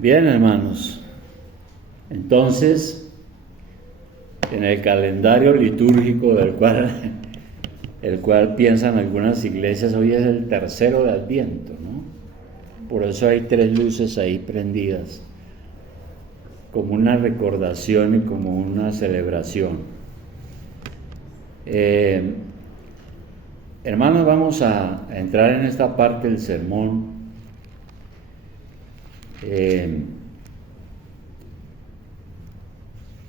Bien, hermanos, entonces, en el calendario litúrgico el cual piensan algunas iglesias, hoy es el tercero de Adviento, ¿no? Por eso hay 3 luces ahí prendidas, como una recordación y como una celebración. Hermanos, vamos a entrar en esta parte del sermón.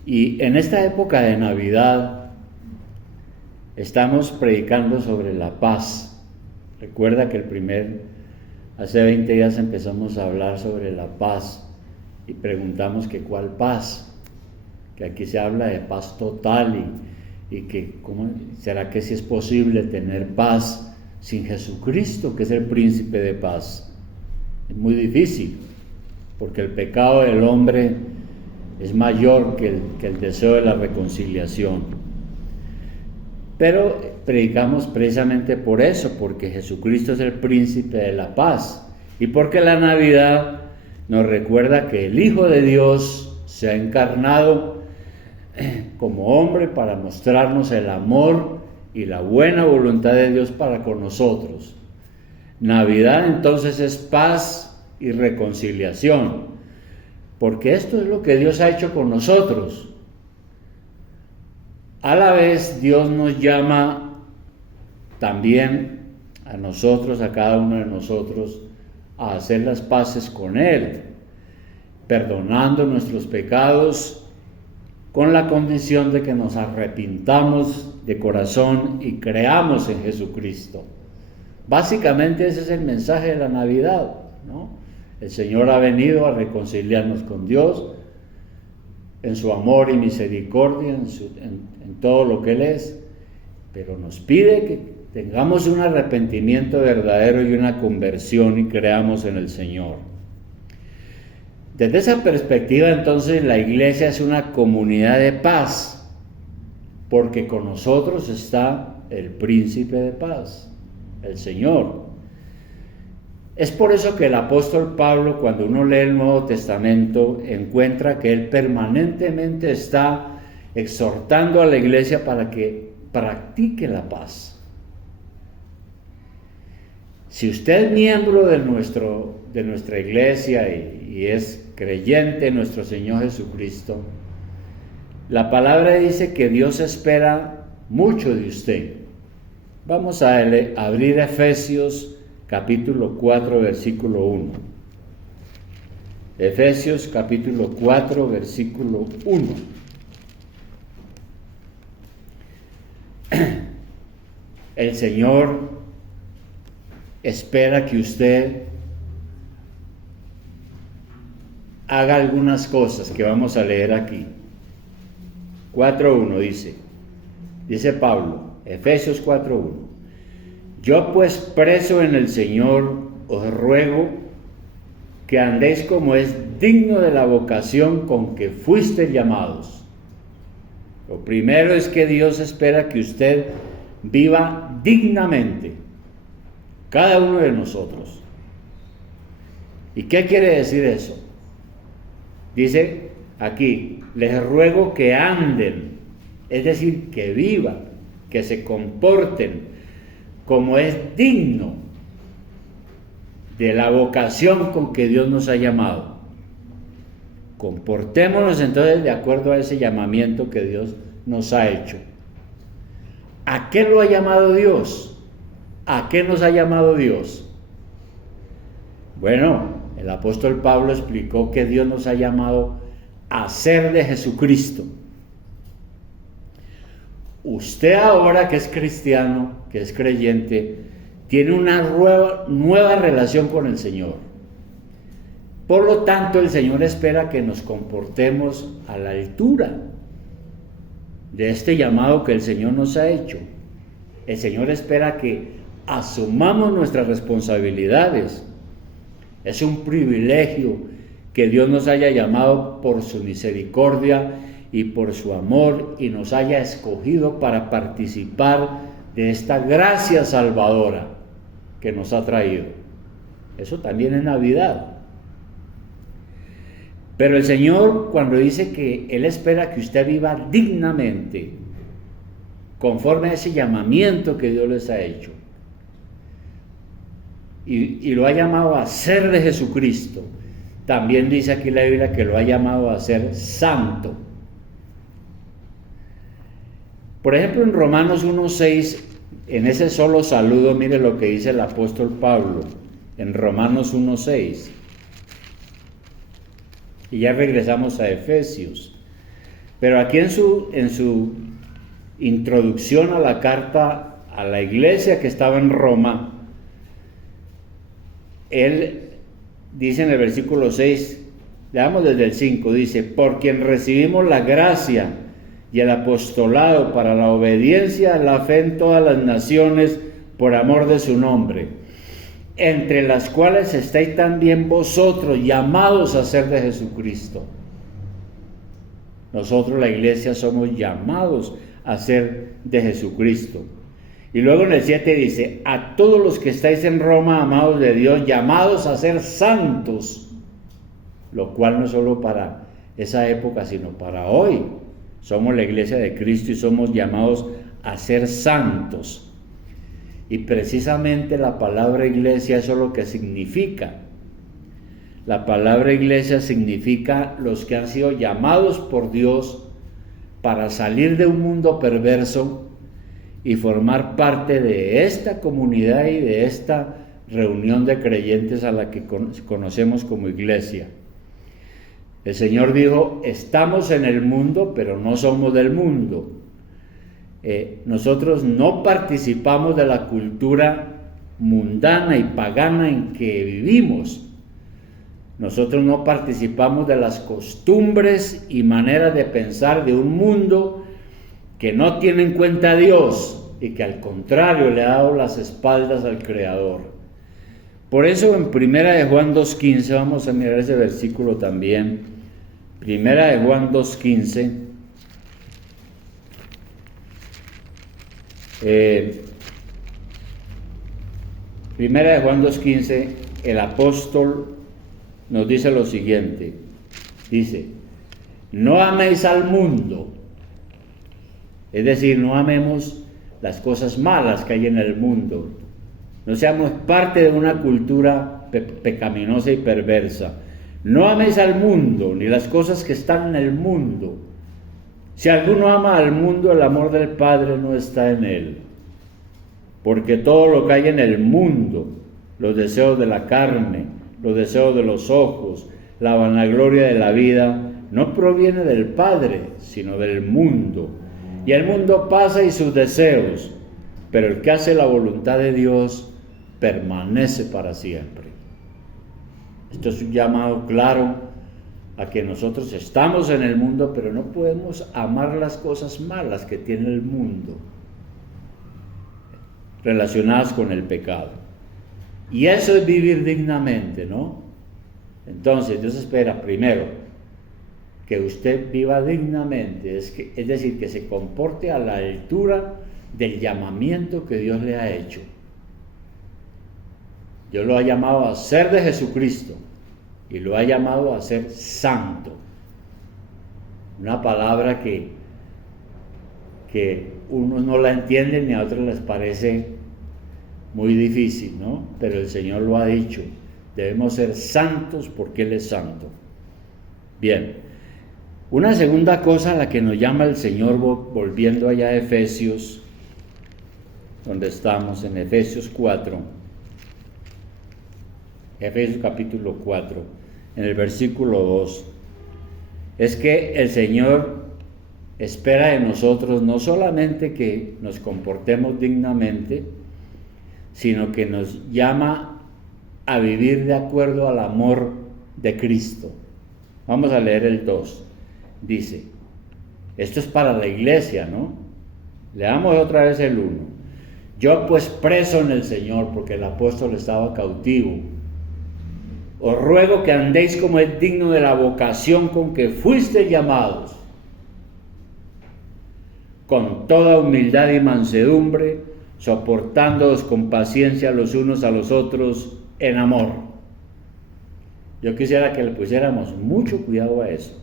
Y en esta época de Navidad estamos predicando sobre la paz. Recuerda que hace 20 días empezamos a hablar sobre la paz y preguntamos que cuál paz, que aquí se habla de paz total y que cómo será que si es posible tener paz sin Jesucristo, que es el príncipe de paz. Es muy difícil, porque el pecado del hombre es mayor que el deseo de la reconciliación. Pero predicamos precisamente por eso, porque Jesucristo es el príncipe de la paz y porque la Navidad nos recuerda que el Hijo de Dios se ha encarnado como hombre para mostrarnos el amor y la buena voluntad de Dios para con nosotros. Navidad entonces es paz y reconciliación, porque esto es lo que Dios ha hecho con nosotros. A la vez Dios nos llama también a nosotros, a cada uno de nosotros, a hacer las paces con Él, perdonando nuestros pecados con la condición de que nos arrepintamos de corazón y creamos en Jesucristo. Básicamente ese es el mensaje de la Navidad, ¿no? El Señor ha venido a reconciliarnos con Dios en su amor y misericordia, en todo lo que Él es, pero nos pide que tengamos un arrepentimiento verdadero y una conversión y creamos en el Señor. Desde esa perspectiva, entonces, la iglesia es una comunidad de paz, porque con nosotros está el príncipe de paz, el Señor. Es por eso que el apóstol Pablo, cuando uno lee el Nuevo Testamento, encuentra que él permanentemente está exhortando a la iglesia para que practique la paz. Si usted es miembro de nuestra iglesia y es creyente en nuestro Señor Jesucristo, la palabra dice que Dios espera mucho de usted. Vamos a abrir Efesios capítulo 4, versículo 1. Efesios capítulo 4, versículo 1. El Señor espera que usted haga algunas cosas que vamos a leer aquí. 4.1 dice Pablo, Efesios 4.1: Yo pues, preso en el Señor, os ruego que andéis como es digno de la vocación con que fuisteis llamados. Lo primero es que Dios espera que usted viva dignamente, cada uno de nosotros. ¿Y qué quiere decir eso? Dice aquí, les ruego que anden, es decir, que vivan, que se comporten como es digno de la vocación con que Dios nos ha llamado. Comportémonos entonces de acuerdo a ese llamamiento que Dios nos ha hecho. ¿A qué lo ha llamado Dios? ¿A qué nos ha llamado Dios? Bueno, el apóstol Pablo explicó que Dios nos ha llamado a ser de Jesucristo. Usted ahora que es cristiano, que es creyente, tiene una nueva relación con el Señor. Por lo tanto, el Señor espera que nos comportemos a la altura de este llamado que el Señor nos ha hecho. El Señor espera que asumamos nuestras responsabilidades. Es un privilegio que Dios nos haya llamado por su misericordia y por su amor y nos haya escogido para participar de esta gracia salvadora que nos ha traído. Eso también es Navidad. Pero el Señor, cuando dice que Él espera que usted viva dignamente, conforme a ese llamamiento que Dios les ha hecho, y lo ha llamado a ser de Jesucristo, también dice aquí la Biblia que lo ha llamado a ser santo. Por ejemplo, en Romanos 1:6, en ese solo saludo, mire lo que dice el apóstol Pablo, en Romanos 1:6. Y ya regresamos a Efesios. Pero aquí en su introducción a la carta a la iglesia que estaba en Roma, él dice en el versículo 6, leamos desde el 5, dice: por quien recibimos la gracia y el apostolado para la obediencia a la fe en todas las naciones por amor de su nombre, entre las cuales estáis también vosotros, llamados a ser de Jesucristo. Nosotros, la iglesia, somos llamados a ser de Jesucristo. Y luego en el 7 dice: a todos los que estáis en Roma, amados de Dios, llamados a ser santos, lo cual no es solo para esa época, sino para hoy. Somos la iglesia de Cristo y somos llamados a ser santos. Y precisamente la palabra iglesia, eso es lo que significa. La palabra iglesia significa los que han sido llamados por Dios para salir de un mundo perverso y formar parte de esta comunidad y de esta reunión de creyentes a la que conocemos como iglesia. El Señor dijo: estamos en el mundo, pero no somos del mundo. Nosotros no participamos de la cultura mundana y pagana en que vivimos. Nosotros no participamos de las costumbres y maneras de pensar de un mundo que no tiene en cuenta a Dios y que al contrario le ha dado las espaldas al Creador. Por eso en 1 de Juan 2:15, vamos a mirar ese versículo también. 1 de Juan 2:15. Primera de Juan 2:15, el apóstol nos dice lo siguiente, dice: no améis al mundo, es decir, no amemos las cosas malas que hay en el mundo, no seamos parte de una cultura pecaminosa y perversa. No améis al mundo, ni las cosas que están en el mundo. Si alguno ama al mundo, el amor del Padre no está en él. Porque todo lo que hay en el mundo, los deseos de la carne, los deseos de los ojos, la vanagloria de la vida, no proviene del Padre, sino del mundo. Y el mundo pasa y sus deseos, pero el que hace la voluntad de Dios permanece para siempre. Esto es un llamado claro a que nosotros estamos en el mundo, pero no podemos amar las cosas malas que tiene el mundo relacionadas con el pecado. Y eso es vivir dignamente, ¿no? Entonces Dios espera primero que usted viva dignamente, es decir, que se comporte a la altura del llamamiento que Dios le ha hecho. Dios lo ha llamado a ser de Jesucristo y lo ha llamado a ser santo. Una palabra que unos no la entienden ni a otros les parece muy difícil, ¿no? Pero el Señor lo ha dicho. Debemos ser santos porque Él es santo. Bien. Una segunda cosa a la que nos llama el Señor, volviendo allá a Efesios, donde estamos, en Efesios 4. Efesios capítulo 4, en el versículo 2, es que el Señor espera de nosotros no solamente que nos comportemos dignamente, sino que nos llama a vivir de acuerdo al amor de Cristo. Vamos a leer el 2. Dice, esto es para la iglesia, ¿no? Leamos otra vez el 1. Yo pues preso en el Señor, porque el apóstol estaba cautivo, os ruego que andéis como es digno de la vocación con que fuisteis llamados, con toda humildad y mansedumbre, soportándoos con paciencia los unos a los otros en amor, Yo quisiera que le pusiéramos mucho cuidado a eso.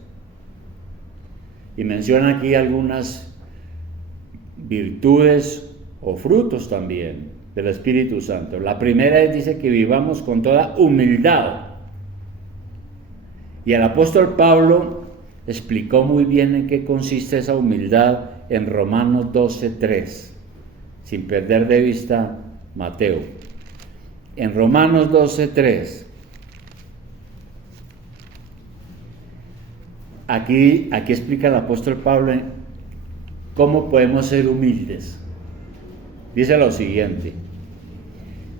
Y menciona aquí algunas virtudes o frutos también del Espíritu Santo. La primera dice que vivamos con toda humildad. Y el apóstol Pablo explicó muy bien en qué consiste esa humildad en Romanos 12:3, sin perder de vista Mateo. En Romanos 12:3, aquí explica el apóstol Pablo cómo podemos ser humildes. Dice lo siguiente: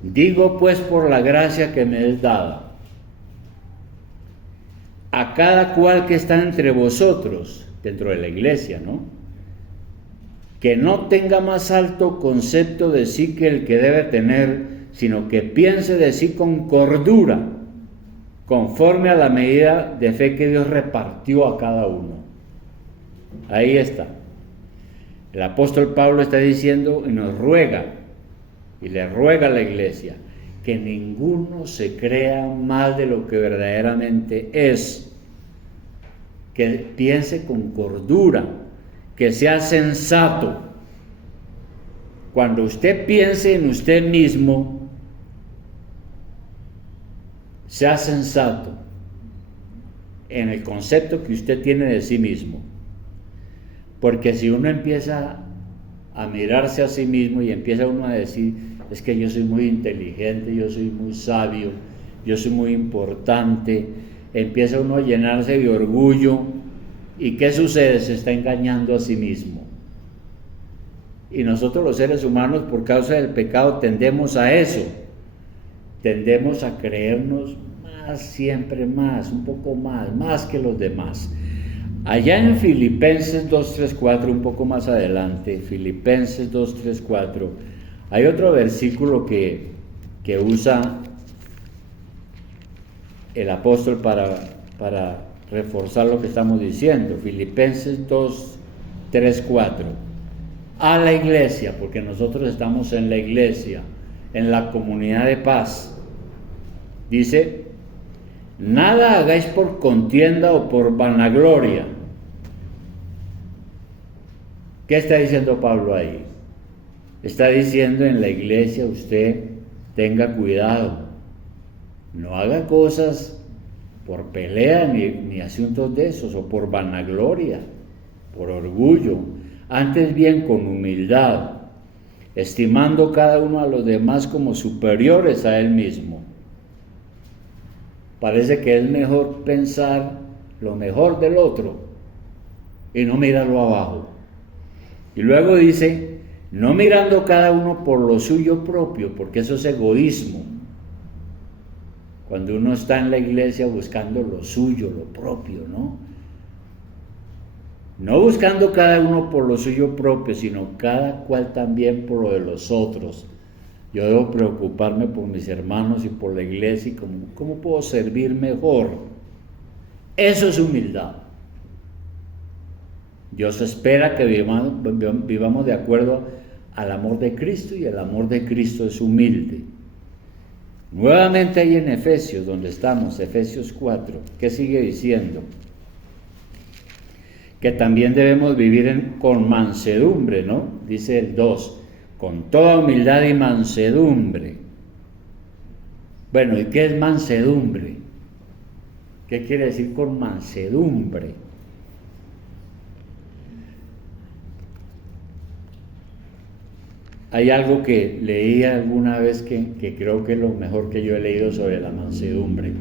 digo pues por la gracia que me es dada, a cada cual que está entre vosotros, dentro de la iglesia, ¿no?, que no tenga más alto concepto de sí que el que debe tener, sino que piense de sí con cordura, conforme a la medida de fe que Dios repartió a cada uno. Ahí está. El apóstol Pablo está diciendo y nos ruega, y le ruega a la iglesia, que ninguno se crea más de lo que verdaderamente es, que piense con cordura, que sea sensato. Cuando usted piense en usted mismo, sea sensato en el concepto que usted tiene de sí mismo. Porque si uno empieza a mirarse a sí mismo y empieza uno a decir, es que yo soy muy inteligente, yo soy muy sabio, yo soy muy importante, empieza uno a llenarse de orgullo, ¿y qué sucede? Se está engañando a sí mismo. Y nosotros los seres humanos, por causa del pecado, tendemos a eso, tendemos a creernos más, siempre más, un poco más que los demás. Allá en Filipenses 2:3-4, un poco más adelante, Filipenses 2:3-4, hay otro versículo que usa el apóstol para reforzar lo que estamos diciendo. Filipenses 2:3-4. A la iglesia, porque nosotros estamos en la iglesia, en la comunidad de paz. Dice, nada hagáis por contienda o por vanagloria. ¿Qué está diciendo Pablo ahí? Está diciendo, en la iglesia usted tenga cuidado, no haga cosas por pelea ni asuntos de esos, o por vanagloria, por orgullo, antes bien con humildad, estimando cada uno a los demás como superiores a él mismo. Parece que es mejor pensar lo mejor del otro y no mirarlo abajo. Y luego dice, no mirando cada uno por lo suyo propio, porque eso es egoísmo. Cuando uno está en la iglesia buscando lo suyo, lo propio, ¿no? No buscando cada uno por lo suyo propio, sino cada cual también por lo de los otros. Yo debo preocuparme por mis hermanos y por la iglesia y cómo puedo servir mejor. Eso es humildad. Dios espera que vivamos de acuerdo al amor de Cristo, y el amor de Cristo es humilde. Nuevamente ahí en Efesios, donde estamos, Efesios 4, ¿qué sigue diciendo? Que también debemos vivir con mansedumbre, ¿no? Dice el 2, con toda humildad y mansedumbre. Bueno, ¿y qué es mansedumbre? ¿Qué quiere decir con mansedumbre? Hay algo que leí alguna vez que creo que es lo mejor que yo he leído sobre la mansedumbre,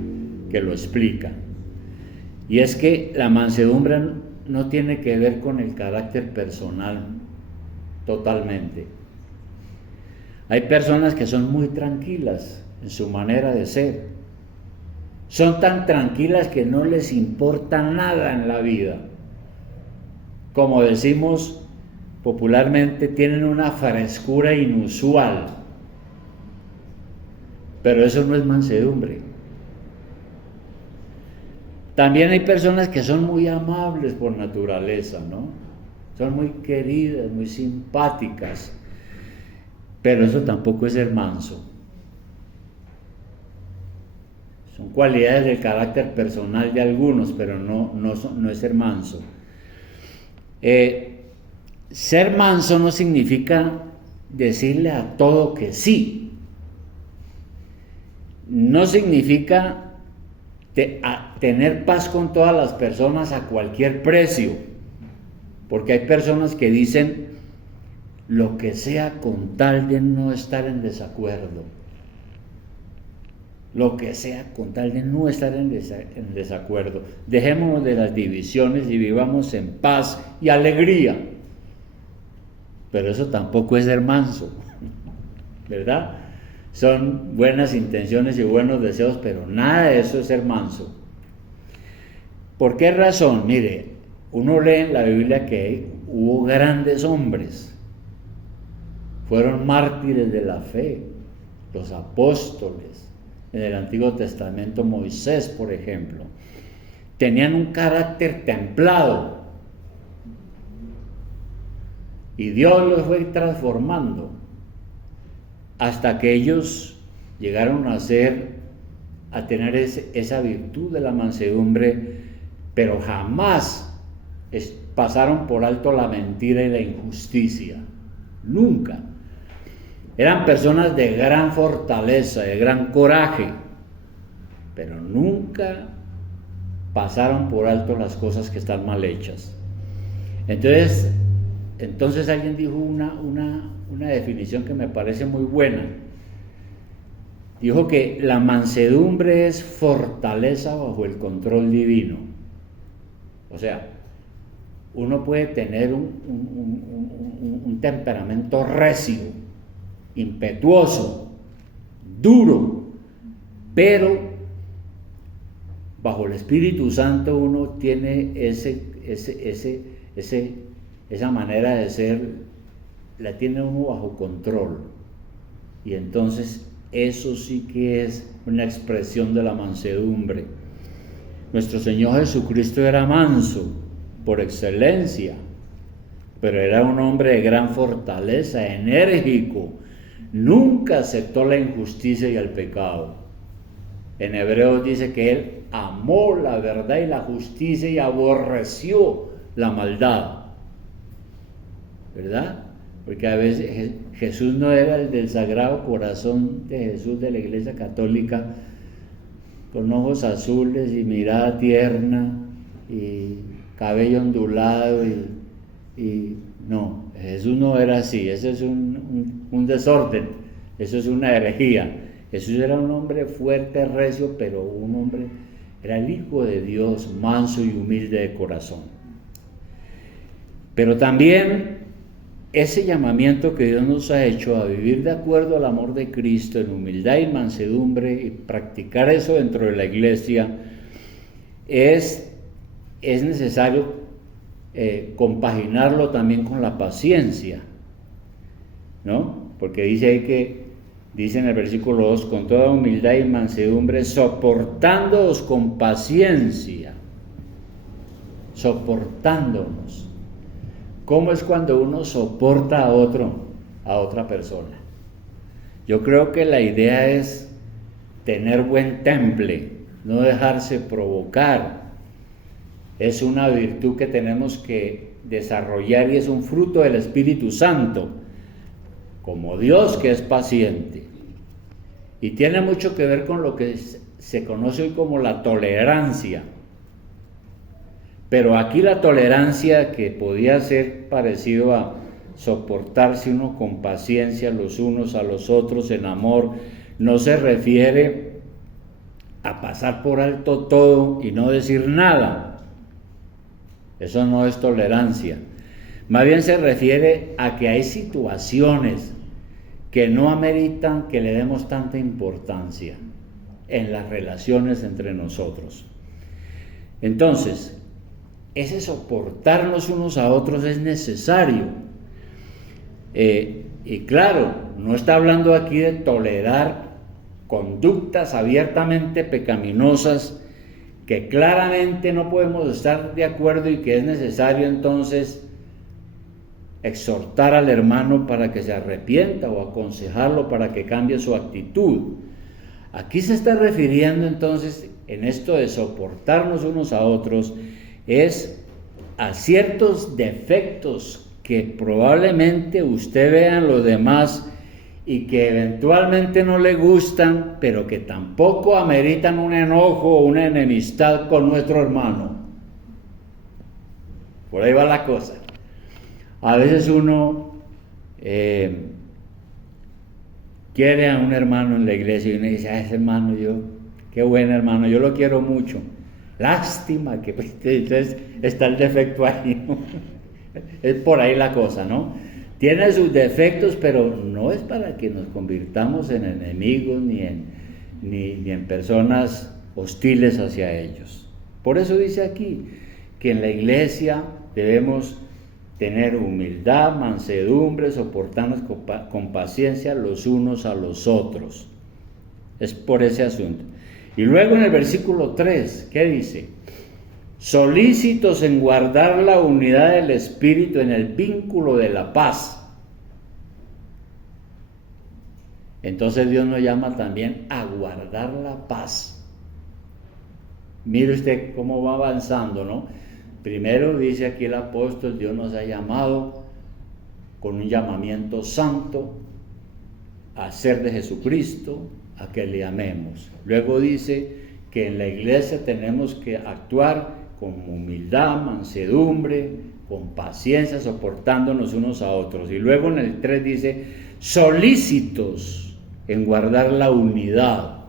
que lo explica. Y es que la mansedumbre no tiene que ver con el carácter personal totalmente. Hay personas que son muy tranquilas en su manera de ser. Son tan tranquilas que no les importa nada en la vida. Como decimos popularmente, tienen una frescura inusual. Pero eso no es mansedumbre. También hay personas que son muy amables por naturaleza, ¿no? Son muy queridas, muy simpáticas. Pero eso tampoco es ser manso. Son cualidades del carácter personal de algunos, pero no es ser manso. Ser manso no significa decirle a todo que sí. No significa tener paz con todas las personas a cualquier precio, porque hay personas que dicen lo que sea con tal de no estar en desacuerdo, lo que sea con tal de no estar en desacuerdo. Dejémonos de las divisiones y vivamos en paz y alegría. Pero eso tampoco es ser manso, ¿verdad? Son buenas intenciones y buenos deseos, pero nada de eso es ser manso. ¿Por qué razón? Mire, uno lee en la Biblia que hubo grandes hombres, fueron mártires de la fe, los apóstoles. En el Antiguo Testamento, Moisés, por ejemplo, tenían un carácter templado. Y Dios los fue transformando hasta que ellos llegaron a tener esa virtud de la mansedumbre, pero jamás pasaron por alto la mentira y la injusticia. Nunca. Eran personas de gran fortaleza, de gran coraje, pero nunca pasaron por alto las cosas que están mal hechas. Entonces alguien dijo una definición que me parece muy buena. Dijo que la mansedumbre es fortaleza bajo el control divino. O sea, uno puede tener un temperamento recio, impetuoso, duro, pero bajo el Espíritu Santo uno tiene esa manera de ser, la tiene uno bajo control, y entonces eso sí que es una expresión de la mansedumbre. Nuestro Señor Jesucristo era manso por excelencia, pero era un hombre de gran fortaleza, enérgico, nunca aceptó la injusticia y el pecado. En Hebreos dice que él amó la verdad y la justicia y aborreció la maldad, ¿verdad? Porque a veces Jesús no era el del Sagrado Corazón de Jesús de la Iglesia Católica, con ojos azules y mirada tierna y cabello ondulado y no, Jesús no era así. Eso es un desorden, eso es una herejía. Jesús era un hombre fuerte, recio, pero un hombre, era el Hijo de Dios, manso y humilde de corazón. Pero también ese llamamiento que Dios nos ha hecho a vivir de acuerdo al amor de Cristo en humildad y mansedumbre y practicar eso dentro de la iglesia, es necesario compaginarlo también con la paciencia, ¿no? Porque dice en el versículo 2, con toda humildad y mansedumbre, soportándoos con paciencia, soportándonos. ¿Cómo es cuando uno soporta a otra persona? Yo creo que la idea es tener buen temple, no dejarse provocar. Es una virtud que tenemos que desarrollar y es un fruto del Espíritu Santo, como Dios que es paciente. Y tiene mucho que ver con lo que se conoce hoy como la tolerancia. Pero aquí la tolerancia, que podía ser parecido a soportarse uno con paciencia los unos a los otros en amor, no se refiere a pasar por alto todo y no decir nada. Eso no es tolerancia. Más bien se refiere a que hay situaciones que no ameritan que le demos tanta importancia en las relaciones entre nosotros. Entonces, ese soportarnos unos a otros es necesario. Y claro, no está hablando aquí de tolerar conductas abiertamente pecaminosas que claramente no podemos estar de acuerdo y que es necesario entonces exhortar al hermano para que se arrepienta o aconsejarlo para que cambie su actitud. Aquí se está refiriendo entonces, en esto de soportarnos unos a otros, es a ciertos defectos que probablemente usted vea en los demás y que eventualmente no le gustan, pero que tampoco ameritan un enojo o una enemistad con nuestro hermano. Por ahí va la cosa. A veces uno quiere a un hermano en la iglesia y uno dice, ese hermano, qué buen hermano, yo lo quiero mucho. Lástima que entonces está el defecto ahí, ¿no? Es por ahí la cosa, ¿no? Tiene sus defectos, pero no es para que nos convirtamos en enemigos ni en personas hostiles hacia ellos. Por eso dice aquí que en la iglesia debemos tener humildad, mansedumbre, soportarnos con paciencia los unos a los otros. Es por ese asunto. Y luego en el versículo 3, ¿qué dice? Solícitos en guardar la unidad del Espíritu en el vínculo de la paz. Entonces Dios nos llama también a guardar la paz. Mire usted cómo va avanzando, ¿no? Primero dice aquí el apóstol, Dios nos ha llamado con un llamamiento santo a ser de Jesucristo, a que le amemos. Luego dice que en la iglesia tenemos que actuar con humildad, mansedumbre, con paciencia, soportándonos unos a otros. Y luego en el 3 dice, solícitos en guardar la unidad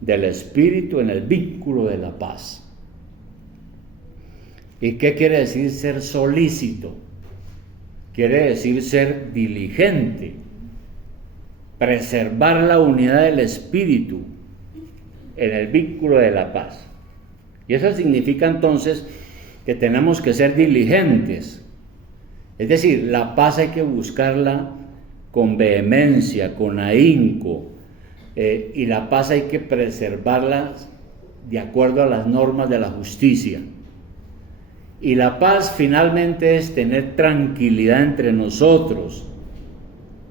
del Espíritu en el vínculo de la paz. ¿Y qué quiere decir ser solícito? Quiere decir ser diligente, preservar la unidad del Espíritu en el vínculo de la paz. Y eso significa entonces que tenemos que ser diligentes. Es decir, la paz hay que buscarla con vehemencia, con ahínco, y la paz hay que preservarla de acuerdo a las normas de la justicia. Y la paz finalmente es tener tranquilidad entre nosotros.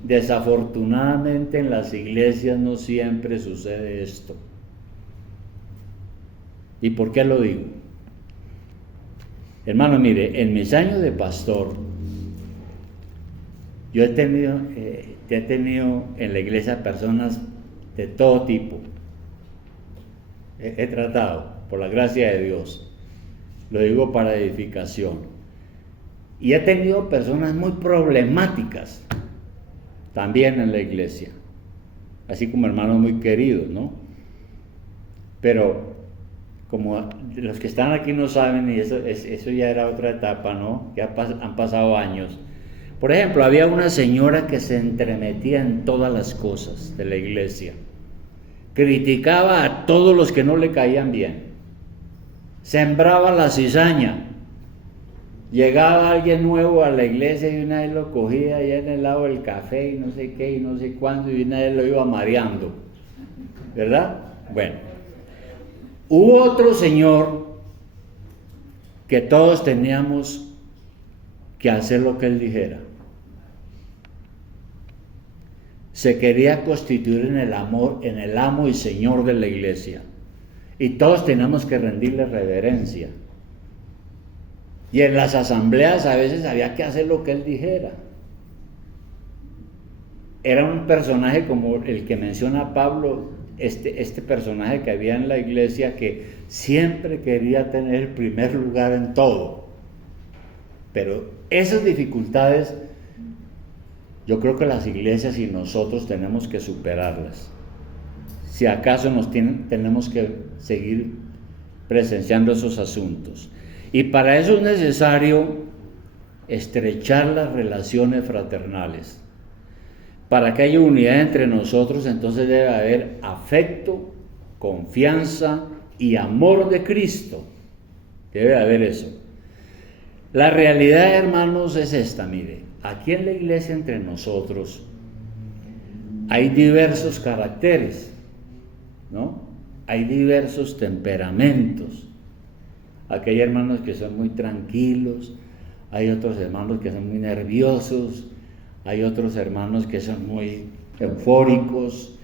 Desafortunadamente en las iglesias no siempre sucede esto. ¿Y por qué lo digo? Hermano, mire, en mis años de pastor, yo he tenido en la iglesia personas de todo tipo. He tratado, por la gracia de Dios, lo digo para edificación. Y he tenido personas muy problemáticas también en la iglesia, así como hermanos muy queridos, ¿no? Pero como los que están aquí no saben, y eso ya era otra etapa, ¿no? Ya han pasado años. Por ejemplo, había una señora que se entremetía en todas las cosas de la iglesia. Criticaba a todos los que no le caían bien. Sembraba la cizaña. Llegaba alguien nuevo a la iglesia y una vez lo cogía allá en el lado del café y no sé qué y no sé cuándo, y una vez lo iba mareando. ¿Verdad? Bueno. Hubo otro señor que todos teníamos que hacer lo que él dijera. Se quería constituir en el amo y señor de la iglesia. Y todos teníamos que rendirle reverencia. Y en las asambleas a veces había que hacer lo que él dijera. Era un personaje como el que menciona Pablo, este personaje que había en la iglesia que siempre quería tener el primer lugar en todo. Pero esas dificultades, yo creo que las iglesias y nosotros tenemos que superarlas. Si acaso tenemos que seguir presenciando esos asuntos. Y para eso es necesario estrechar las relaciones fraternales. Para que haya unidad entre nosotros, entonces debe haber afecto, confianza y amor de Cristo. Debe haber eso. La realidad, hermanos, es esta, mire. Aquí en la iglesia entre nosotros hay diversos caracteres, ¿no? Hay diversos temperamentos. Aquí hay hermanos que son muy tranquilos, hay otros hermanos que son muy nerviosos, hay otros hermanos que son muy eufóricos,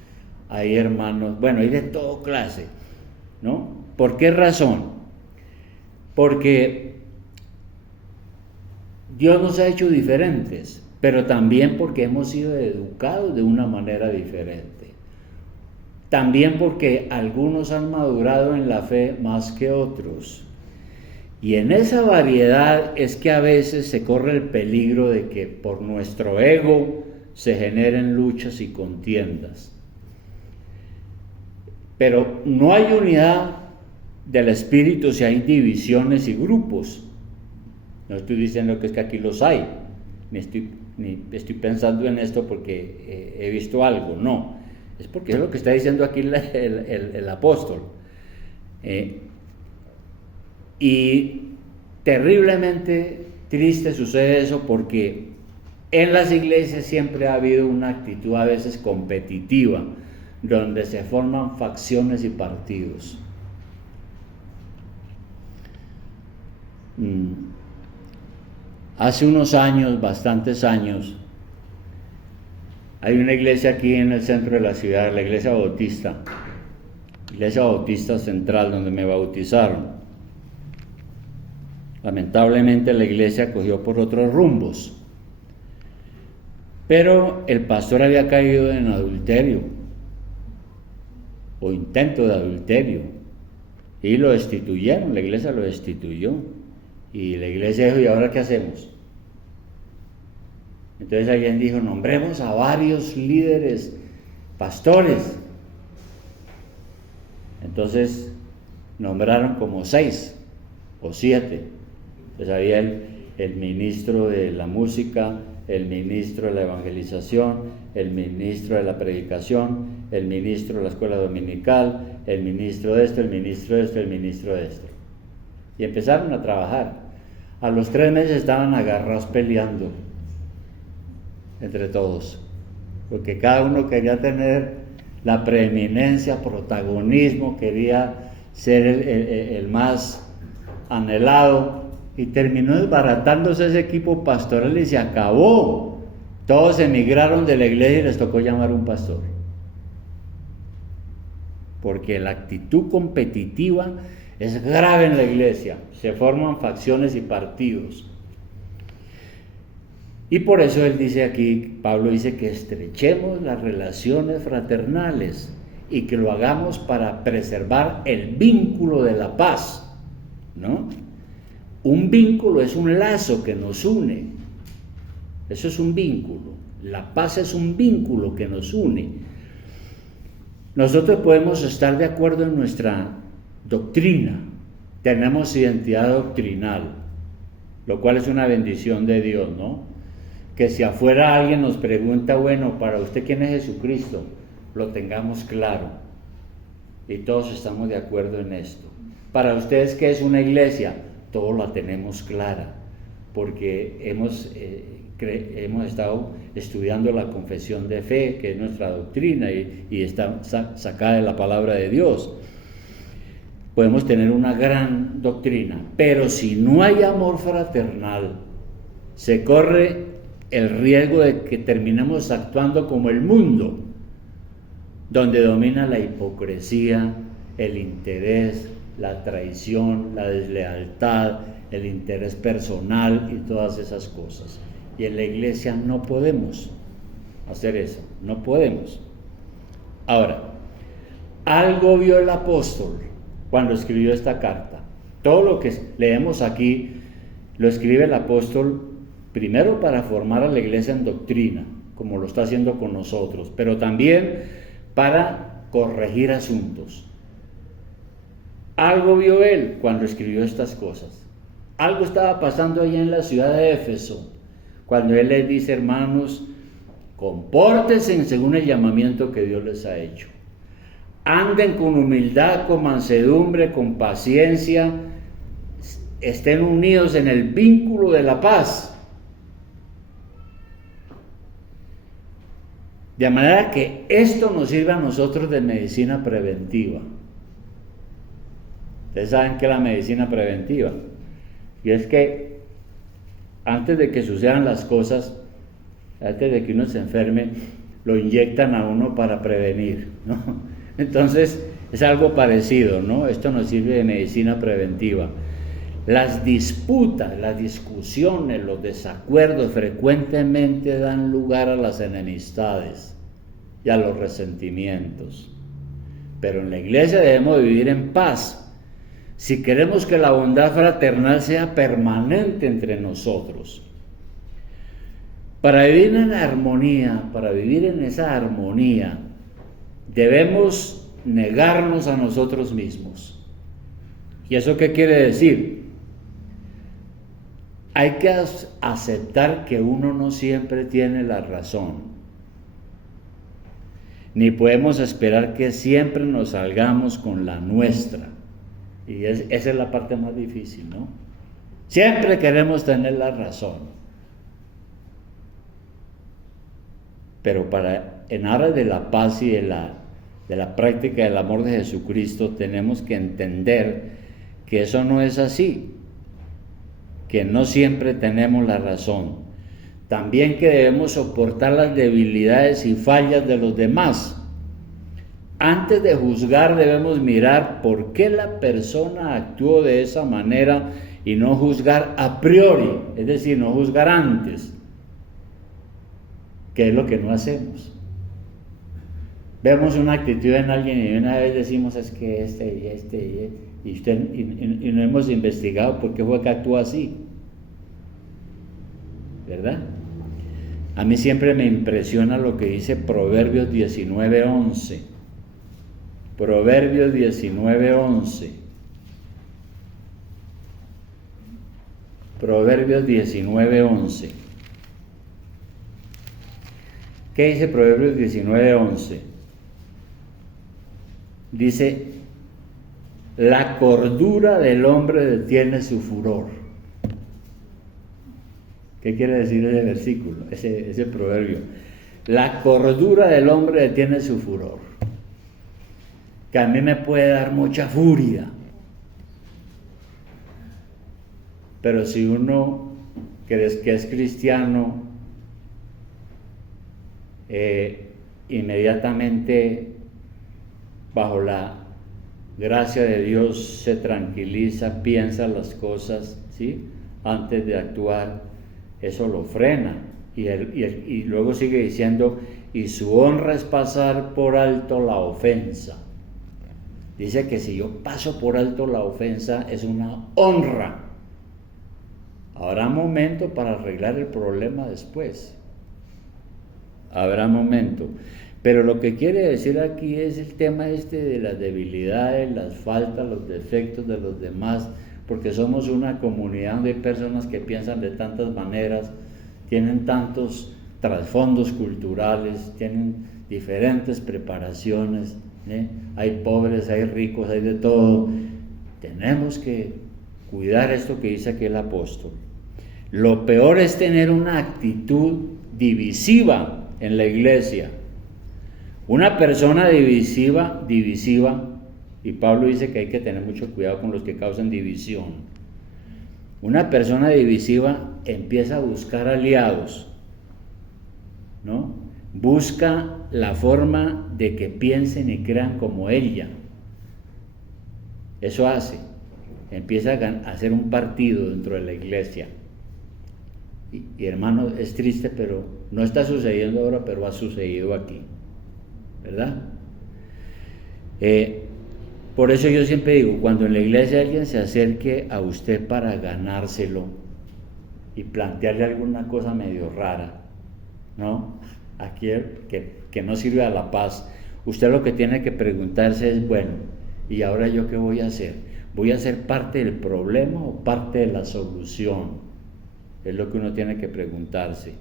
hay hermanos, bueno, hay de todo clase, ¿no? ¿Por qué razón? Porque Dios nos ha hecho diferentes, pero también porque hemos sido educados de una manera diferente. También porque algunos han madurado en la fe más que otros. Y en esa variedad es que a veces se corre el peligro de que por nuestro ego se generen luchas y contiendas. Pero no hay unidad del espíritu si hay divisiones y grupos. No estoy diciendo que es que aquí los hay, ni estoy pensando en esto porque he visto algo, no. Es porque es lo que está diciendo aquí el apóstol. Y terriblemente triste sucede eso porque en las iglesias siempre ha habido una actitud a veces competitiva, donde se forman facciones y partidos. Hace unos años, bastantes años, hay una iglesia aquí en el centro de la ciudad, la iglesia bautista central, donde me bautizaron. Lamentablemente la iglesia cogió por otros rumbos, pero el pastor había caído en adulterio o intento de adulterio y lo destituyeron, la iglesia lo destituyó y la iglesia dijo: ¿y ahora qué hacemos? Entonces alguien dijo: nombremos a varios líderes, pastores. Entonces nombraron como 6 o 7. Entonces había el ministro de la música, el ministro de la evangelización, el ministro de la predicación, el ministro de la escuela dominical, el ministro de esto, el ministro de esto, el ministro de esto. Y empezaron a trabajar. A los 3 meses estaban agarrados peleando entre todos, porque cada uno quería tener la preeminencia, protagonismo, quería ser el más anhelado, y terminó desbaratándose ese equipo pastoral y se acabó. Todos emigraron de la iglesia y les tocó llamar a un pastor, porque la actitud competitiva es grave en la iglesia, se forman facciones y partidos. Y por eso él dice aquí, Pablo dice que estrechemos las relaciones fraternales y que lo hagamos para preservar el vínculo de la paz, ¿no? Un vínculo es un lazo que nos une, eso es un vínculo, la paz es un vínculo que nos une. Nosotros podemos estar de acuerdo en nuestra doctrina, tenemos identidad doctrinal, lo cual es una bendición de Dios, ¿no? Que si afuera alguien nos pregunta: bueno, para usted ¿quién es Jesucristo?, lo tengamos claro y todos estamos de acuerdo en esto. Para ustedes, ¿qué es una iglesia? Todos la tenemos clara, porque hemos estado estudiando la confesión de fe, que es nuestra doctrina y está sacada de la palabra de Dios. Podemos tener una gran doctrina, pero si no hay amor fraternal, se corre el riesgo de que terminemos actuando como el mundo, donde domina la hipocresía, el interés, la traición, la deslealtad, el interés personal y todas esas cosas. Y en la iglesia no podemos hacer eso, no podemos. Ahora, algo vio el apóstol cuando escribió esta carta. Todo lo que leemos aquí lo escribe el apóstol primero para formar a la iglesia en doctrina, como lo está haciendo con nosotros, pero también para corregir asuntos. Algo vio él cuando escribió estas cosas. Algo estaba pasando allá en la ciudad de Éfeso, cuando él les dice: hermanos, compórtense según el llamamiento que Dios les ha hecho. Anden con humildad, con mansedumbre, con paciencia, estén unidos en el vínculo de la paz. De manera que esto nos sirve a nosotros de medicina preventiva. Ustedes saben qué es la medicina preventiva. Y es que antes de que sucedan las cosas, antes de que uno se enferme, lo inyectan a uno para prevenir, ¿no? Entonces, es algo parecido, ¿no? Esto nos sirve de medicina preventiva. Las disputas, las discusiones, los desacuerdos frecuentemente dan lugar a las enemistades y a los resentimientos. Pero en la iglesia debemos vivir en paz. Si queremos que la bondad fraternal sea permanente entre nosotros. Para vivir en armonía, para vivir en esa armonía, debemos negarnos a nosotros mismos. ¿Y eso qué quiere decir? Hay que aceptar que uno no siempre tiene la razón. Ni podemos esperar que siempre nos salgamos con la nuestra. Y esa es la parte más difícil, ¿no? Siempre queremos tener la razón. Pero en aras de la paz y de la práctica del amor de Jesucristo, tenemos que entender que eso no es así, que no siempre tenemos la razón. También que debemos soportar las debilidades y fallas de los demás. Antes de juzgar debemos mirar por qué la persona actuó de esa manera y no juzgar a priori, es decir, no juzgar antes, que es lo que no hacemos. Vemos una actitud en alguien y una vez decimos es que y no hemos investigado por qué fue que actuó así, ¿verdad? A mí siempre me impresiona lo que dice Proverbios 19:11. Proverbios 19:11. Proverbios 19:11. ¿Qué dice Proverbios 19:11? Dice, la cordura del hombre detiene su furor. ¿Qué quiere decir ese versículo, ese proverbio? La cordura del hombre detiene su furor. Que a mí me puede dar mucha furia. Pero si uno que es cristiano, inmediatamente bajo la gracia de Dios se tranquiliza, piensa las cosas, ¿sí? Antes de actuar, eso lo frena. Y luego sigue diciendo, y su honra es pasar por alto la ofensa. Dice que si yo paso por alto la ofensa es una honra. Habrá momento para arreglar el problema después. Habrá momento. Pero lo que quiere decir aquí es el tema de las debilidades, las faltas, los defectos de los demás, porque somos una comunidad donde hay personas que piensan de tantas maneras, tienen tantos trasfondos culturales, tienen diferentes preparaciones, ¿eh? Hay pobres, hay ricos, hay de todo. Tenemos que cuidar esto que dice aquí el apóstol. Lo peor es tener una actitud divisiva en la iglesia. Una persona divisiva, y Pablo dice que hay que tener mucho cuidado con los que causan división. Una persona divisiva empieza a buscar aliados, ¿no? Busca la forma de que piensen y crean como ella. Eso hace. Empieza a hacer un partido dentro de la iglesia. Y hermano, es triste, pero no está sucediendo ahora, pero ha sucedido aquí, ¿verdad? Por eso yo siempre digo, cuando en la iglesia alguien se acerque a usted para ganárselo y plantearle alguna cosa medio rara, ¿no? Aquí que no sirve a la paz, usted lo que tiene que preguntarse es, bueno, ¿y ahora yo qué voy a hacer? ¿Voy a ser parte del problema o parte de la solución? Es lo que uno tiene que preguntarse.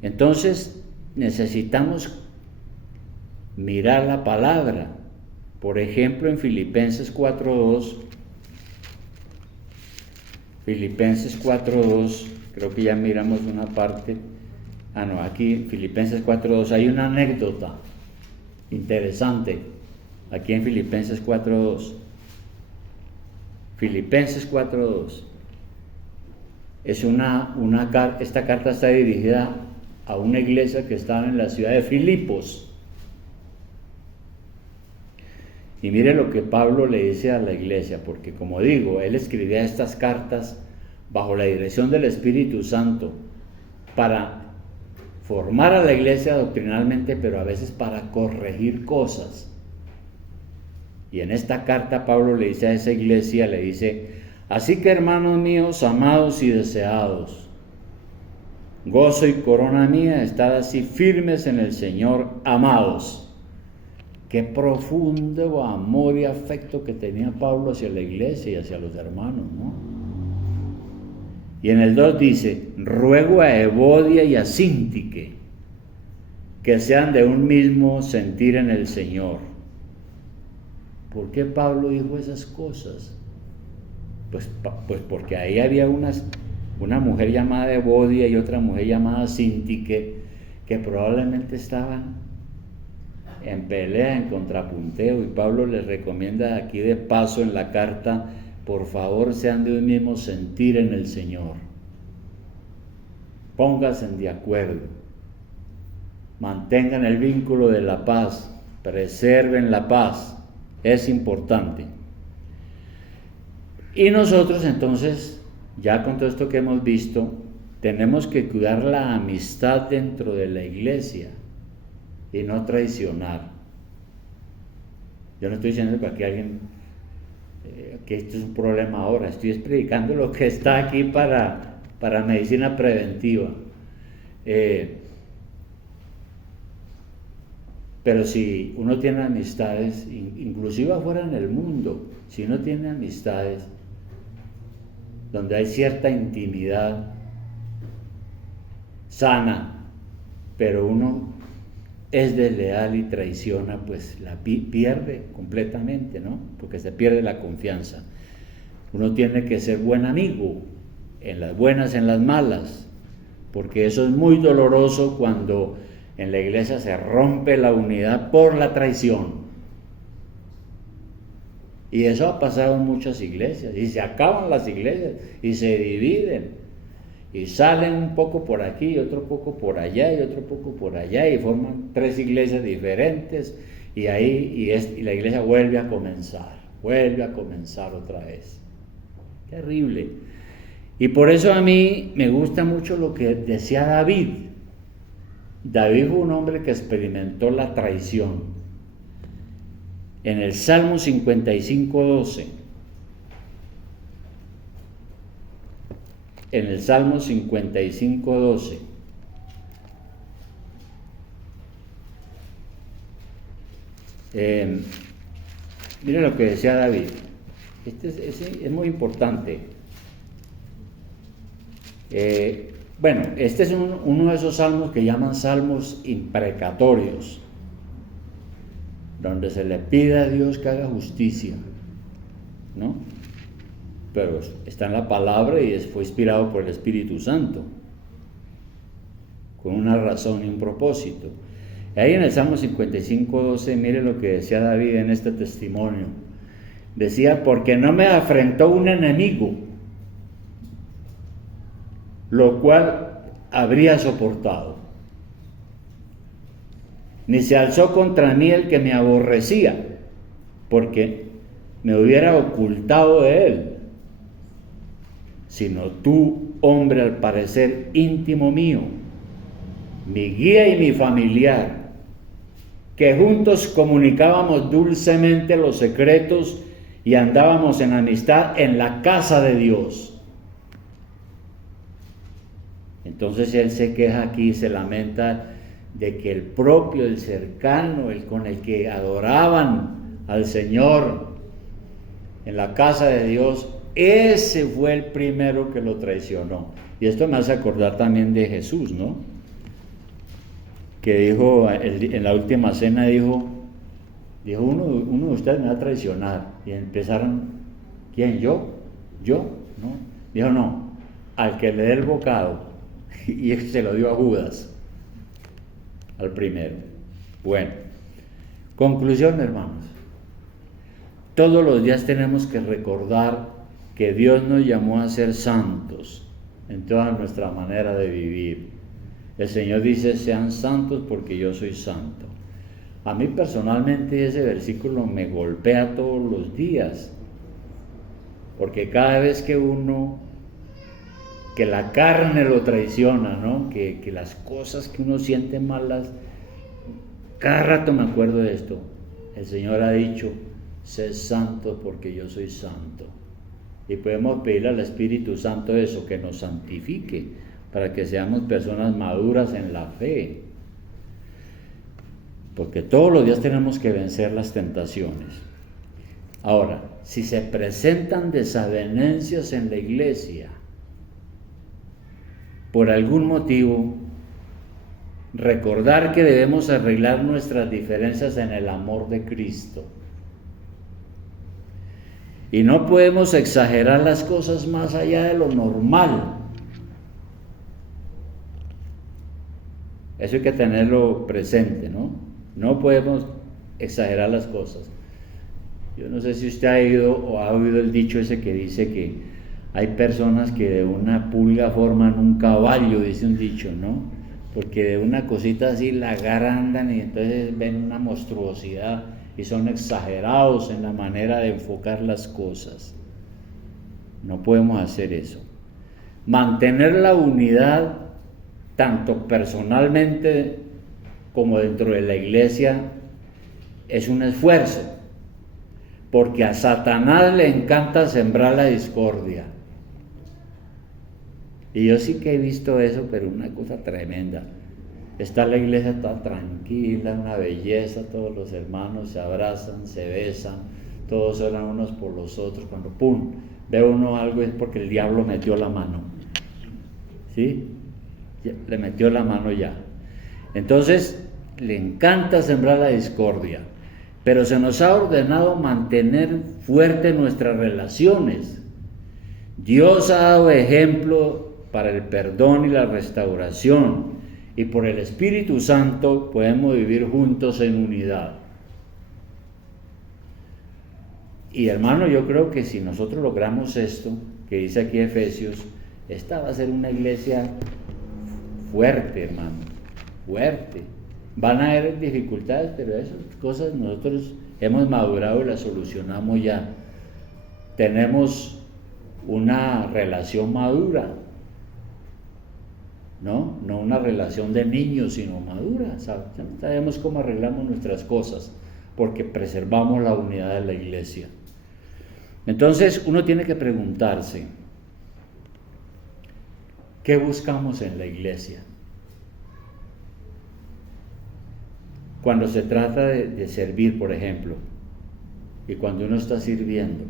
Entonces, necesitamos mirar la palabra. Por ejemplo, en Filipenses 4:2, creo que ya miramos una parte. Aquí Filipenses 4:2 hay una anécdota interesante. Aquí en Filipenses 4:2. Filipenses 4:2. Esta carta está dirigida a una iglesia que estaba en la ciudad de Filipos. Y mire lo que Pablo le dice a la iglesia, porque como digo, él escribía estas cartas bajo la dirección del Espíritu Santo para formar a la iglesia doctrinalmente, pero a veces para corregir cosas. Y en esta carta Pablo le dice a esa iglesia, le dice: así que, hermanos míos, amados y deseados, gozo y corona mía, estad así firmes en el Señor, amados. Qué profundo amor y afecto que tenía Pablo hacia la iglesia y hacia los hermanos, ¿no? Y en el 2 dice: ruego a Evodia y a Síntique que sean de un mismo sentir en el Señor. ¿Por qué Pablo dijo esas cosas? Pues porque ahí había una mujer llamada Evodia y otra mujer llamada Síntique que probablemente estaban en pelea, en contrapunteo, y Pablo les recomienda aquí de paso en la carta: por favor sean de un mismo sentir en el Señor, pónganse de acuerdo, mantengan el vínculo de la paz, preserven la paz, es importante. Y nosotros entonces, ya con todo esto que hemos visto, tenemos que cuidar la amistad dentro de la iglesia y no traicionar. Yo no estoy diciendo que aquí alguien, que esto es un problema ahora, estoy predicando lo que está aquí para medicina preventiva. Pero si uno tiene amistades, inclusive afuera en el mundo, si uno tiene amistades donde hay cierta intimidad sana, pero uno es desleal y traiciona, pues la pierde completamente, ¿no? Porque se pierde la confianza. Uno tiene que ser buen amigo, en las buenas, en las malas, porque eso es muy doloroso cuando en la iglesia se rompe la unidad por la traición. Y eso ha pasado en muchas iglesias, y se acaban las iglesias, y se dividen, y salen un poco por aquí, otro poco por allá, y otro poco por allá, y forman 3 iglesias diferentes, y la iglesia vuelve a comenzar otra vez. Terrible. Y por eso a mí me gusta mucho lo que decía David. David fue un hombre que experimentó la traición. En el Salmo 55:12, en el Salmo 55:12, miren lo que decía David. Es muy importante. Bueno, este es uno de esos salmos que llaman salmos imprecatorios, donde se le pide a Dios que haga justicia, ¿no? Pero está en la palabra y fue inspirado por el Espíritu Santo, con una razón y un propósito. Y ahí en el Salmo 55:12, mire lo que decía David en este testimonio. Decía: porque no me afrentó un enemigo, lo cual habría soportado, ni se alzó contra mí el que me aborrecía, porque me hubiera ocultado de él, sino tú, hombre al parecer íntimo mío, mi guía y mi familiar, que juntos comunicábamos dulcemente los secretos y andábamos en amistad en la casa de Dios. Entonces él se queja aquí, se lamenta de que el propio, el cercano, el con el que adoraban al Señor en la casa de Dios, ese fue el primero que lo traicionó. Y esto me hace acordar también de Jesús, ¿no? Que dijo, en la última cena dijo, uno de ustedes me va a traicionar. Y empezaron, ¿quién? ¿Yo? ¿No? Dijo, no, al que le dé el bocado. Y se lo dio a Judas, al primero. Bueno, conclusión, hermanos. Todos los días tenemos que recordar que Dios nos llamó a ser santos en toda nuestra manera de vivir. El Señor dice, sean santos porque yo soy santo. A mí personalmente ese versículo me golpea todos los días, porque cada vez que la carne lo traiciona, ¿no? Que las cosas que uno siente malas, cada rato me acuerdo de esto. El Señor ha dicho, sé santo porque yo soy santo. Y podemos pedirle al Espíritu Santo eso, que nos santifique, para que seamos personas maduras en la fe. Porque todos los días tenemos que vencer las tentaciones. Ahora, si se presentan desavenencias en la iglesia, por algún motivo, recordar que debemos arreglar nuestras diferencias en el amor de Cristo. Y no podemos exagerar las cosas más allá de lo normal. Eso hay que tenerlo presente, ¿no? No podemos exagerar las cosas. Yo no sé si usted ha oído el dicho ese que dice que hay personas que de una pulga forman un caballo, dice un dicho, ¿no? Porque de una cosita así la agrandan y entonces ven una monstruosidad y son exagerados en la manera de enfocar las cosas. No podemos hacer eso. Mantener la unidad, tanto personalmente como dentro de la iglesia, es un esfuerzo, porque a Satanás le encanta sembrar la discordia. Y yo sí que he visto eso, pero una cosa tremenda. Está la iglesia toda tranquila, una belleza, todos los hermanos se abrazan, se besan, todos oran unos por los otros. Cuando ¡pum! Ve uno algo es porque el diablo metió la mano. ¿Sí? Le metió la mano ya. Entonces, le encanta sembrar la discordia, pero se nos ha ordenado mantener fuertes nuestras relaciones. Dios ha dado ejemplo para el perdón y la restauración, y por el Espíritu Santo podemos vivir juntos en unidad. Y hermano, yo creo que si nosotros logramos esto, que dice aquí Efesios, esta va a ser una iglesia fuerte, hermano, fuerte. Van a haber dificultades, pero esas cosas nosotros hemos madurado y las solucionamos ya. Tenemos una relación madura, ¿no? No una relación de niños, sino madura. Sabemos cómo arreglamos nuestras cosas, porque preservamos la unidad de la iglesia. Entonces uno tiene que preguntarse, ¿qué buscamos en la iglesia? Cuando se trata de servir, por ejemplo, y cuando uno está sirviendo.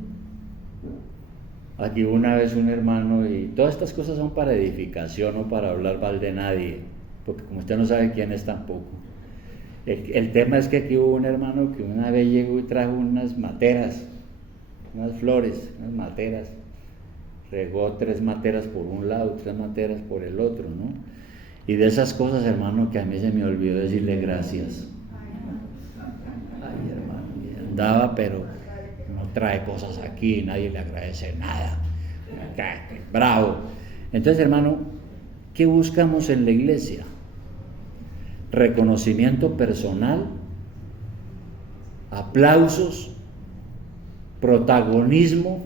Aquí una vez un hermano, y todas estas cosas son para edificación, no para hablar mal de nadie, porque como usted no sabe quién es tampoco. El tema es que aquí hubo un hermano que una vez llegó y trajo unas materas, unas flores, unas materas, regó 3 materas por un lado, 3 materas por el otro, ¿no? Y de esas cosas, hermano, que a mí se me olvidó decirle gracias. Ay, hermano, andaba, pero no trae cosas aquí, nadie le agradece nada. Bravo. Entonces, hermano, ¿qué buscamos en la iglesia? Reconocimiento personal, aplausos, protagonismo.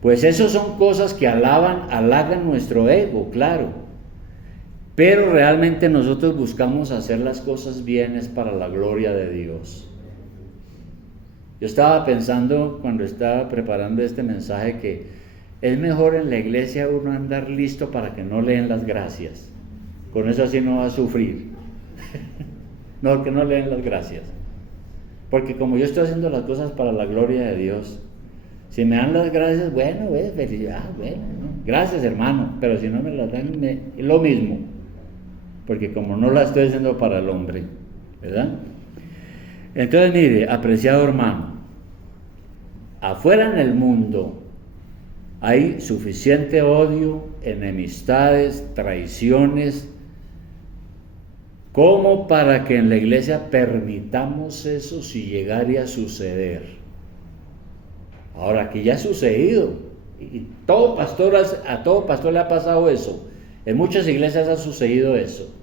Pues eso son cosas que halagan nuestro ego, claro. Pero realmente nosotros buscamos hacer las cosas bien para la gloria de Dios. Yo estaba pensando cuando estaba preparando este mensaje que es mejor en la iglesia uno andar listo para que no le den las gracias. Con eso así no va a sufrir. No, que no le den las gracias. Porque como yo estoy haciendo las cosas para la gloria de Dios, si me dan las gracias, bueno, felicidad, bueno, ¿no? Gracias, hermano, pero si no me las dan, es lo mismo, porque como no las estoy haciendo para el hombre, ¿verdad? Entonces, mire, apreciado hermano, afuera en el mundo hay suficiente odio, enemistades, traiciones, como para que en la iglesia permitamos eso si llegara a suceder. Ahora, que ya ha sucedido, y a todo pastor le ha pasado eso. En muchas iglesias ha sucedido eso.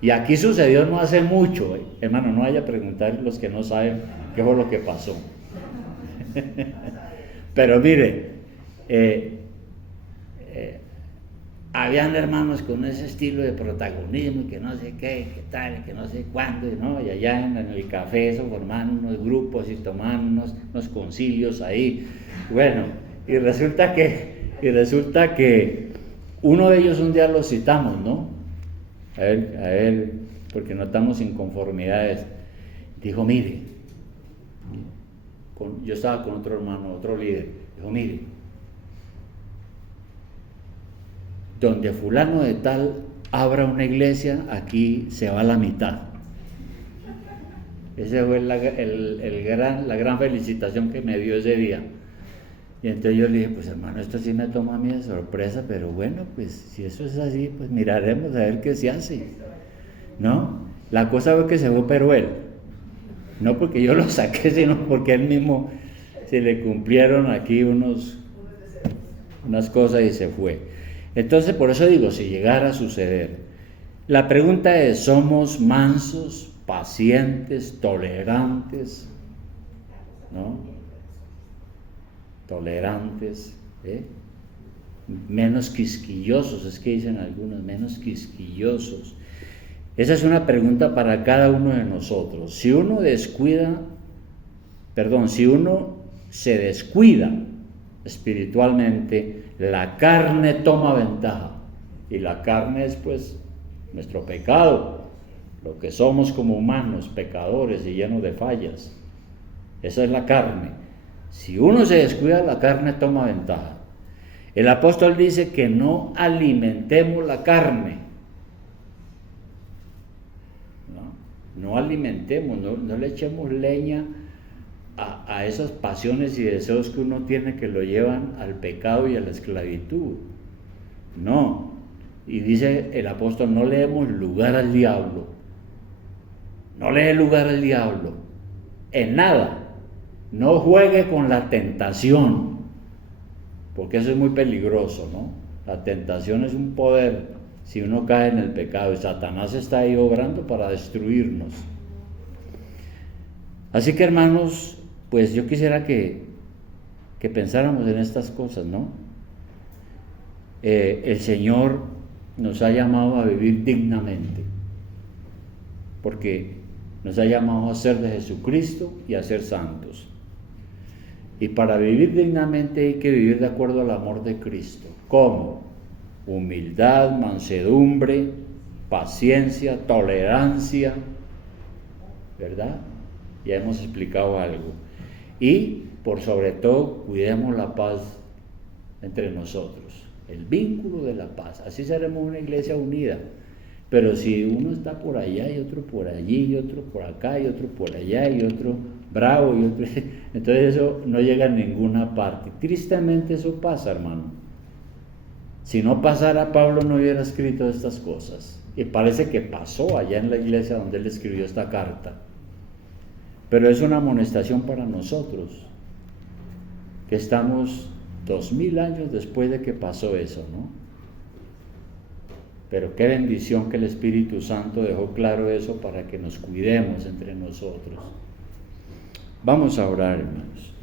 Y aquí sucedió no hace mucho, hermano, no vaya a preguntar los que no saben qué fue lo que pasó. Pero mire, habían hermanos con ese estilo de protagonismo, y que no sé qué, que tal, que no sé cuándo, ¿no? Y allá en el café eso formaban unos grupos y tomaban unos concilios ahí. Bueno, y resulta que uno de ellos un día lo citamos, ¿no? A él, porque notamos inconformidades. Dijo, mire, yo estaba con otro hermano, otro líder. Dijo, mire, donde fulano de tal abra una iglesia, aquí se va la mitad. Esa fue la gran felicitación que me dio ese día. Y entonces yo le dije, pues hermano, esto sí me toma a mí de sorpresa, pero bueno, pues si eso es así, pues miraremos a ver qué se hace, ¿no? La cosa fue que se fue Peruel, no porque yo lo saqué, sino porque él mismo se le cumplieron aquí unas cosas y se fue. Entonces, por eso digo, si llegara a suceder, la pregunta es, ¿somos mansos, pacientes, tolerantes? ¿No? Tolerantes, menos quisquillosos, es que dicen algunos, menos quisquillosos. Esa es una pregunta para cada uno de nosotros. Si uno se descuida espiritualmente, la carne toma ventaja, y la carne es pues nuestro pecado, lo que somos como humanos, pecadores y llenos de fallas. Esa es la carne. Si uno se descuida, la carne toma ventaja. El apóstol dice que no alimentemos la carne. No alimentemos, no le echemos leña a esas pasiones y deseos que uno tiene que lo llevan al pecado y a la esclavitud. No. Y dice el apóstol, no le demos lugar al diablo. No le dé lugar al diablo. En nada. No juegue con la tentación, porque eso es muy peligroso, ¿no? La tentación es un poder si uno cae en el pecado, y Satanás está ahí obrando para destruirnos. Así que hermanos, pues yo quisiera que pensáramos en estas cosas, ¿no? El Señor nos ha llamado a vivir dignamente, porque nos ha llamado a ser de Jesucristo y a ser santos. Y para vivir dignamente hay que vivir de acuerdo al amor de Cristo. ¿Cómo? Humildad, mansedumbre, paciencia, tolerancia, ¿verdad? Ya hemos explicado algo. Y, por sobre todo, cuidemos la paz entre nosotros, el vínculo de la paz. Así seremos una iglesia unida. Pero si uno está por allá y otro por allí y otro por acá y otro por allá y otro bravo y otro, entonces eso no llega a ninguna parte. Tristemente eso pasa, hermano. Si no pasara, Pablo no hubiera escrito estas cosas. Y parece que pasó allá en la iglesia donde él escribió esta carta. Pero es una amonestación para nosotros, que estamos 2000 años después de que pasó eso, ¿no? Pero qué bendición que el Espíritu Santo dejó claro eso para que nos cuidemos entre nosotros. Vamos a orar, hermanos.